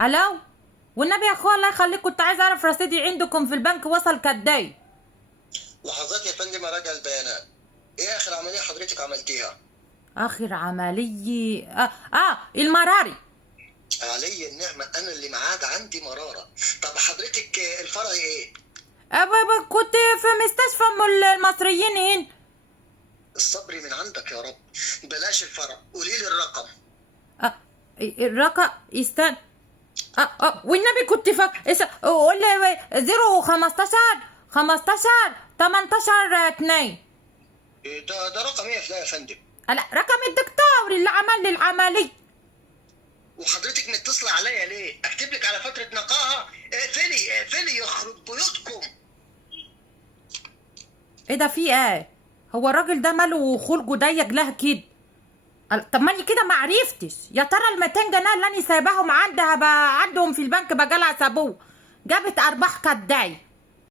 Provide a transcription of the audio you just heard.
الو، والنبي يا اخويا الله يخليك، كنت عايز اعرف رصيدي عندكم في البنك وصل كداي. لحظات يا فندم اراجع البيانات. ايه اخر عمليه حضرتك عملتيها؟ اخر عملية المراري. علي النعمه، انا اللي معاد عندي مراره. طب حضرتك الفرع ايه؟ كنت في مستشفى المصريين هنا. الصبر من عندك يا رب. بلاش الفرع، قولي لي الرقم. الرقم استنى. والنبي كنت قول لي 015 15 18 2. ده رقم ايه ده يا فندم؟ لا، رقم الدكتور اللي عمل لي العملية. وحضرتك متصله عليا ليه؟ اكتب لك على فتره نقاهه؟ اقفلي اقفلي يخرب بيوتكم. ايه ده، في ايه؟ هو الراجل ده ماله خلقه ضيق له كده؟ طب ماني كده ما عرفتش يا ترى ال 200 جنيه اللي انا سايباهم عندها بقى عندهم في البنك بقى لها سابوه، جابت ارباح كداي.